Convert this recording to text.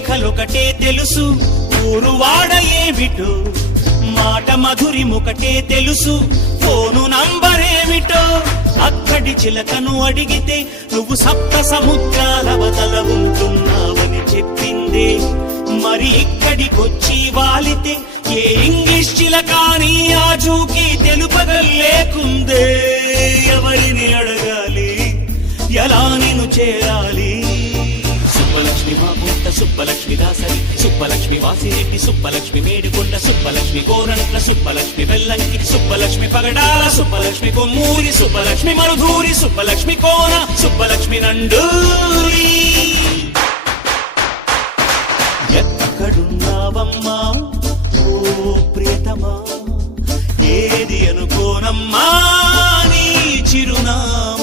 రేఖలొకటే తెలుసు ఊరువాడ ఏమిటో మాట మధురిమొకటే తెలుసు ఫోను నంబరేమిటో అక్కడి చిలకను అడిగితే నువ్వు సప్త సముద్రాలవతల ఉంటున్నావని చెప్పిందే మరి ఇక్కడికొచ్చి వాలితే ఏ ఇంగ్లీష్ చిలకాని ఆజూకి తెలుపగలేకుందే ఎవరిని అడగాలి ఎలా నేను చేరాలి సుబ్బలక్ష్మి మా పుట్ట సుబ్బలక్ష్మి దాసరి సుబ్బలక్ష్మి వాసిరెడ్డి సుబ్బలక్ష్మి మేడికొండ సుబ్బలక్ష్మి గోరంట్ల సుబ్బలక్ష్మి వెల్లంకి సుబ్బలక్ష్మి పగడాల సుబ్బలక్ష్మి కొమ్మూరి సుబ్బలక్ష్మి మరుధూరి సుబ్బలక్ష్మి కోన సుబ్బలక్ష్మి నండూరి ఎక్కడున్నావమ్మా ఓ ప్రియతమా ఏది అనుకోనమ్మా నీ చిరునామా